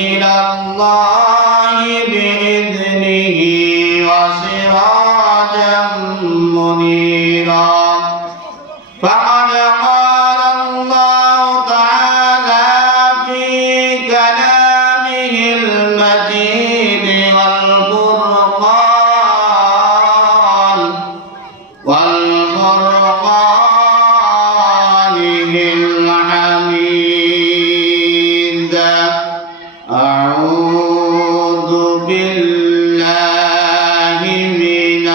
إلى الله بإذنه وسراجا منيرا فقد قال الله تعالى في كلامه المجيد والفرقانه الحميد أعوذ بالله من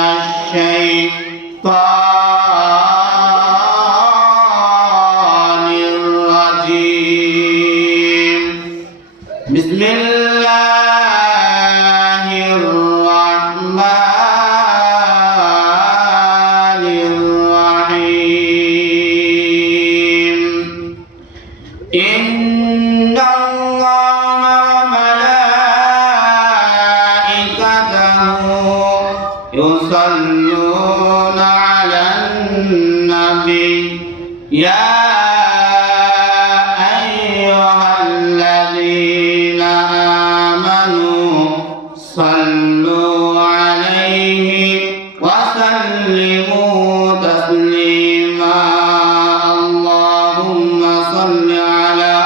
الشيطان الرجيم بسم الله الرحمن الرحيم إن الله وملائكته يصلون على النبي يا أيها الذين آمنوا صلوا عليه وسلموا تسليما اللهم صل على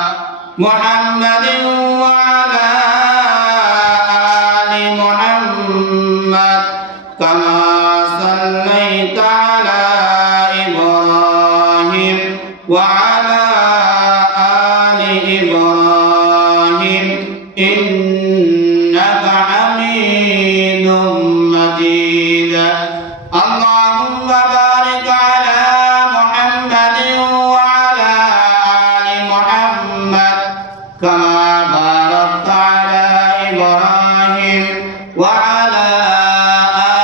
محمد وعلى آل محمد كما صليت على إبراهيم وعلى آل إبراهيم إنك حميد مجيد اللهم بارك على محمد وعلى آل محمد كما باركت على إبراهيم وعلى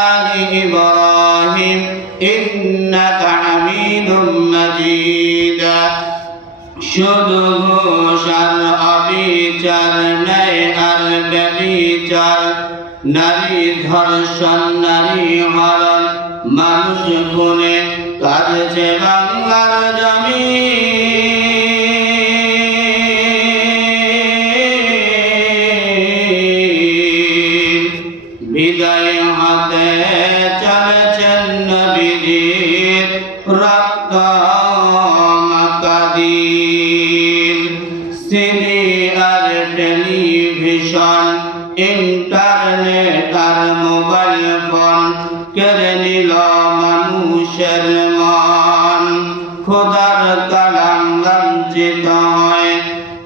آل إبراهيم إنك حميد مجيد শুধু শারআ বিচার নেই আর ব্যভিচার নারী ধর্ষণ নারী হরণ মানুষ খুনে কাঁদছে বাংলার জমিন বিদায় হাতে চলেছেন নবীজির রক্ত মাকাদিন সিডি আর টেলিভিশন ইন্টারনেট আর মোবাইল ফোন কেড়ে নিল মানুষের মন খোদার কালাম লাঞ্ছিত হয়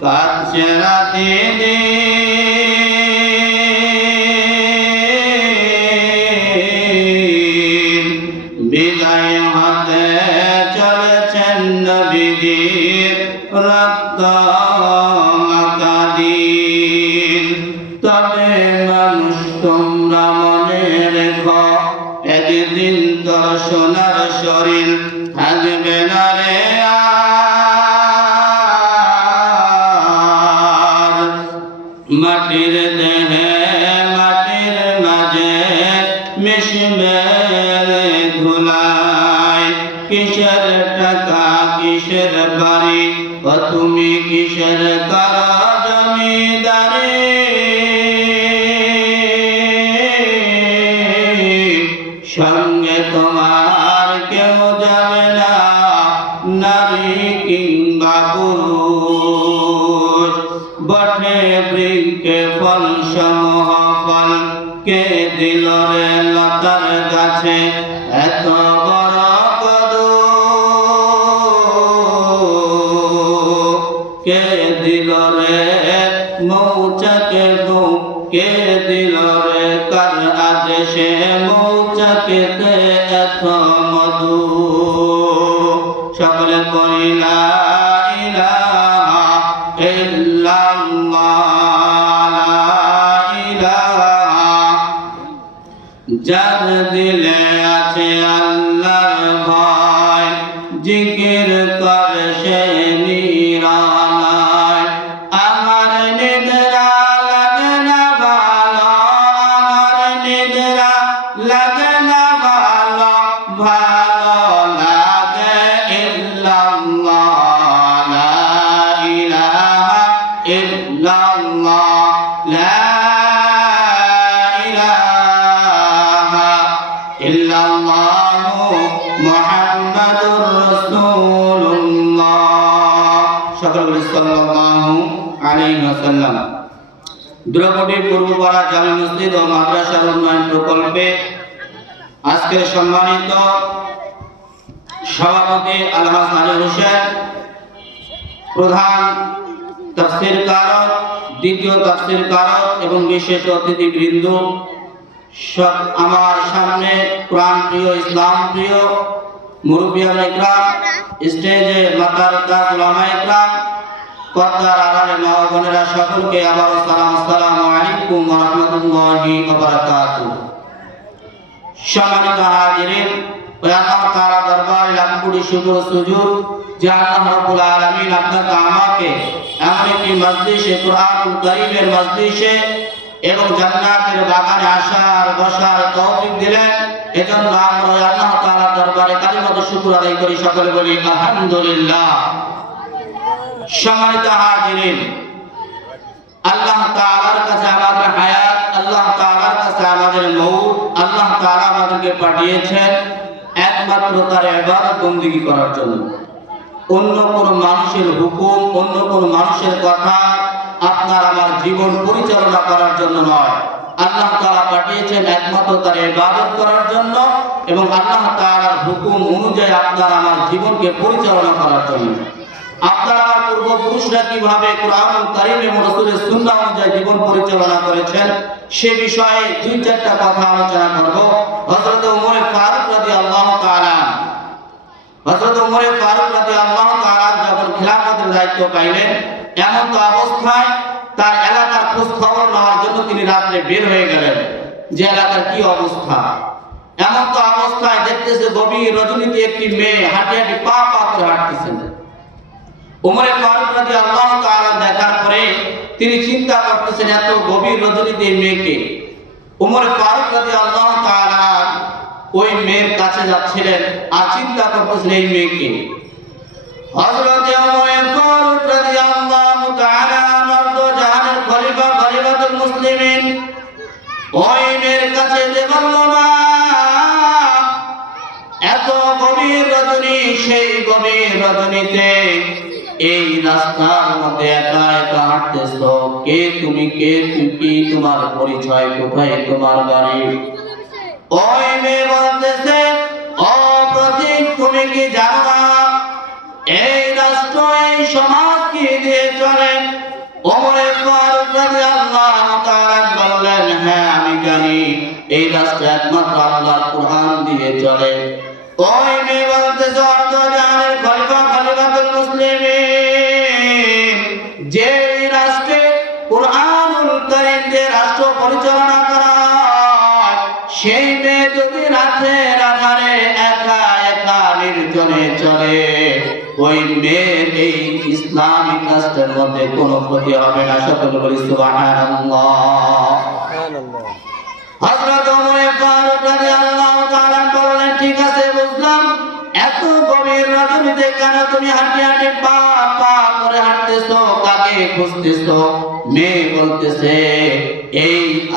কাছে রাতে দিন বিদায় হাতে চলেছেন নবীজির রক্ত মাকাদিন তবে মানুষ তোমরা মনে রেখো একদিন তো সোনার শরীর থাকবে না রে আর মাটির দেহে মাটির মাঝে মিশবে ধুলায় কিসের টাকা কিসের বাড়ি ও তুমি কিসের কারা জমিদারি সঙ্গে তোমার কেউ যাবে না নারী কিংবা পুরুষ বটে বৃক্ষে ফল সমূহ ফল কে দিল রে লতার গাছে এত বড় কদু কে দিল রে মৌচাকে দু কে দিল রে কার আদেশে মৌচাকেতে এত মধু সকলে পড়ি লা ইলাহা ইল্লাল্লাহ লা ইলাহা যার দিলে আছে আল্লাহর ভয় জিকির করে সে নিরালায় আমার নিদ্রা লাগে না ভালো আমার নিদ্রা লাগে না ভালো ভালো লাগে ইল্লাল্লাহ লা ইলাহা ইল্লাল্লাহ লা ইলাহা ইল্লাল্লাহু মুহাম্মাদুর রাসূলুল্লাহ। সকলে বলি সাল্লাল্লাহু আলাইহি ওয়াসাল্লাম। দ্রৌপদী পূর্বপাড়া জামে মসজিদ ও মাদ্রাসার উন্নয়ন প্রকল্পে আজকের সম্মানিত সভাপতি আলহাজ আলী হোসেন, প্রধান তাফসীর কারক, দ্বিতীয় তাফসীর কারক এবং বিশেষ অতিথিবৃন্দ, আমার সামনে কোরআন প্রিয়, ইসলাম প্রিয় মুরব্বিয়ান ইকরাম, স্টেজে মাতার তাজ উলামা ইকরাম, পর্দার আড়ালে মা ও বোনেরা, সকলকে আবার সালাম, আসসালামু আলাইকুম ওয়া রাহমাতুল্লাহি ওয়া বারাকাতুহু। সম্মানিত হাজিরিন, আল্লাহ তাআলা দরবারে লাখ কোটি শুকর ও সুজুদ যে আল্লাহ রাব্বুল আলামিন আপনাকে আমাকে এমন একটি মজলিসে, কুরআনুল কারীমের মজলিসে এবং জান্নাতের বাগানে আসার বসার তৌফিক দিলেন। এজন্য আমরা আল্লাহ তাআলার দরবারে কালিমাতুশ শুকর আদায় করি, সকলে বলি আলহামদুলিল্লাহ। সম্মানিত হাজিরিন, আল্লাহ তাআলার কাছে আমাদের হায়াত, আল্লাহ তাআলার কাছে আমাদের মউত, আল্লাহ তাআলা আমাদেরকে পাঠিয়েছেন একমাত্র তার ইবাদত বندگی করার জন্য। অন্য কোন মানুষের হুকুম, অন্য কোন মানুষের কথা আপনার আমার জীবন পরিচালনা করার জন্য নয়। আল্লাহ তাআলা পাঠিয়েছেন একমাত্র তার ইবাদত করার জন্য এবং আল্লাহ তাআলার হুকুম অনুযায়ী আপনার আমার জীবনকে পরিচালনা করার জন্য। আপনারা আমার পূর্বপুরুষরা কিভাবে কুরআনুল কারীম এবং রাসূলের সুন্নাহ অনুযায়ী জীবন পরিচালনা করেছেন সে বিষয়ে দুই চারটা কথা আলোচনা করব। হযরত ওমর ফারুক রাদিয়াল্লাহু তাআলা যখন খিলাফতের দায়িত্ব পাইলেন, এমন তো অবস্থায় তার এলাকার খোঁজ খবর নেওয়ার জন্য তিনি রাত্রে বের হয়ে গেলেন যে এলাকার কি অবস্থা। এমন তো অবস্থায় দেখতেছে গভীর রজনীতে একটি মেয়ে হাঁটি হাঁটি পা পা করে হাঁটতেছেন। ওমর ফারুক রাদিয়াল্লাহু তাআলা দেখার পরে তিনি চিন্তা করতেছেন এত গভীর রজনীতে এই মেয়েকে। ওমর ফারুক রাদিয়াল্লাহু তাআলা ওই মেয়ের কাছে যাচ্ছিলেন আর চিন্তা করতেছেন এই মেয়েকে। হযরত ওমর ফারুক রাদিয়াল্লাহু তাআলা মর্দ জাহানের খলিফা, খলিফাতুল মুসলিমিন, ওই মেয়ের কাছে যে বলল, মা এত গভীর রজনী, সেই গভীর রজনীতে এই রাস্তার মধ্যে একা একা হাঁটতেছো, কে তুমি, কে তুমি, তোমার পরিচয় কোথায়, তোমার বাড়ি? ওই মেয়ে বলতেছে, ও প্রতীক, তুমি কি জানো না এই রাষ্ট্র, এই সমাজ কি দিয়ে চলে? ওমর ফারুক রাদিয়াল্লাহু তাআলা বললেন, হ্যাঁ আমি জানি, এই রাষ্ট্র একমাত্র আল্লাহর কুরআন দিয়ে চলে। ওই মেয়ে বলতেছে, অর্ধজাহানের খলিফা, খলিফাতুল মুসলিমিন, যে রাষ্ট্রে কুরআনুল কারীম দিয়ে রাষ্ট্র পরিচালনা করা হয়, সেই মেয়ে যদি রাতের আধারে একা একা নির্জনে চলে, ওই মেয়ের এই ইসলামিক রাষ্ট্রের মধ্যে কোনো ক্ষতি হবে না। সকলে বলি সুবহানাল্লাহ। হযরত ওমর ফারুক রাদিয়াল্লাহু তাআলা বললেন, ঠিক আছে বুঝলাম, এত গভীর রজনীতে কেন তুমি হাঁটি হাঁটি পা পা করে হাঁটতেছো, কাকে খুঁজতেছো? মেয়ে বলতেছে,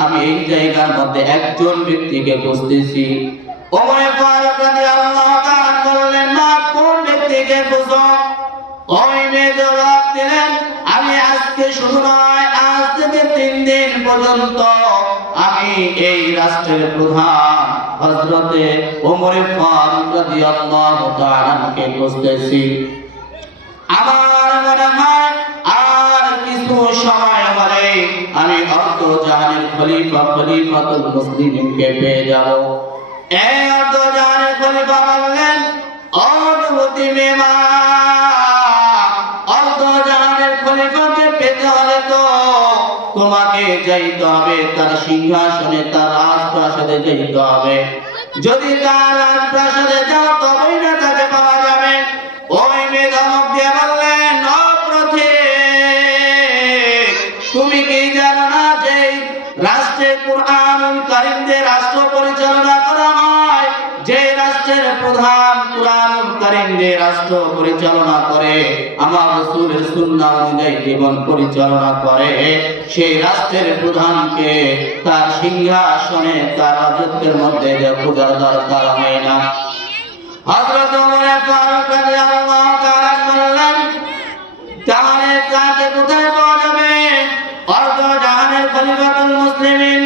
আমি এই জায়গার মধ্যে একজন ব্যক্তিকে খুঁজতেছি। ওমর ফারুক রাদিয়াল্লাহু তাআলা বললেন, না, কোন ব্যক্তিকে খুঁজো? ওই মেয়ে জবাব দিলেন, আমি আজকে শুধু নয়, আজ থেকে 3 দিন পর্যন্ত আমি এই রাষ্ট্রের প্রধান হযরতে ওমর ফারুক রাদিয়াল্লাহু তাআলাকে খুঁজতেছি। আমার মনে হয় আর কিছু সময় হলে আমি অর্ধজাহানের খলিফা, খলিফাতুল মুসলিমিনকে পেয়ে যাব। এই অর্ধজাহানের খলিফা বললেন, ও যুবতী মেয়ে, অর্ধজাহানের খলিফাকে পেতে হলে তো তোমাকে যাইতে হবে তার সিংহাসনে, তার রাজপ্রাসাদে যাইতে হবে। যদি তার রাজপ্রাসাদে যাও তবেই না তাকে পাওয়া যাবে। ওই মেয়ে ধমক দিয়ে বললেন, ও প্রতীক, তুমি কি জানো না যে রাষ্ট্রে কুরআনুল কারীম দিয়ে রাষ্ট্র পরিচালনা করা হয়, যে রাষ্ট্রের প্রধান কুরআনুল কারীম যে রাষ্ট্র পরিচালনা করে, আমার রাসূলের সুন্নাহ অনুযায়ী জীবন পরিচালনা করে, সেই রাষ্ট্রের প্রধানকে তার সিংহাসনে তার রাজত্বের মধ্যে পূজার দরকার হয় না। হযরত ওমর ফারুক রাদিয়াল্লাহু তাআলা বললেন, তাহলে তাকে কোথায় পাওয়া যাবে? অর্ধ জাহানের খলিফাতুল মুসলিমিন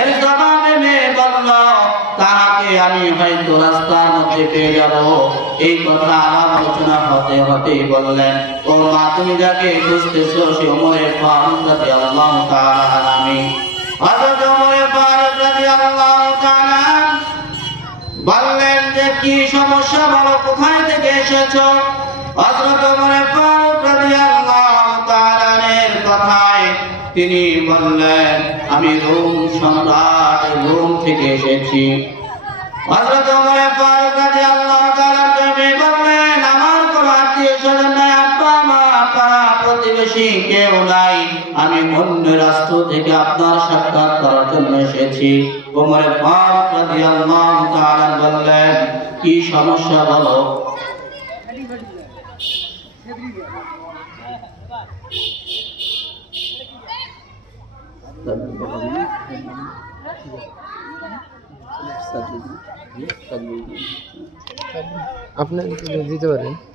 এর জবাবে মেয়ে বলল, তাকে আমি হয়তো রাস্তার মধ্যে পেয়ে যাব। এই কথা আলাপ আলোচনা হতে হতেই বললেন, ও মা, তুমি যাকে খুঁজতেছো সে ওমর ফারুক রাদিয়াল্লাহু তাআলা আনহু। হযরত ওমর ফারুক রাদিয়াল্লাহু তাআলা বললেন যে, কি সমস্যা বলো, কোথায় থেকে এসেছো? হযরত ওমর ফারুক রাদিয়াল্লাহু তাআলা এর কথায় তিনি বললেন, আমি রোম সম্রাট রোম থেকে এসেছি। হযরত ওমর ফারুক রাদিয়াল্লাহু তাআলা বললেন, আমার কোনো আত্মীয়-স্বজন নাই, আব্বা মা পাড়া প্রতিবেশী কেউ নাই, আমি অন্য রাষ্ট্র থেকে আপনার সাক্ষাৎ করার জন্য এসেছি। ওমর ফারুক রাদিয়াল্লাহু তাআলা বললেন, কি সমস্যা বলো? আপনি দিতে পারেন।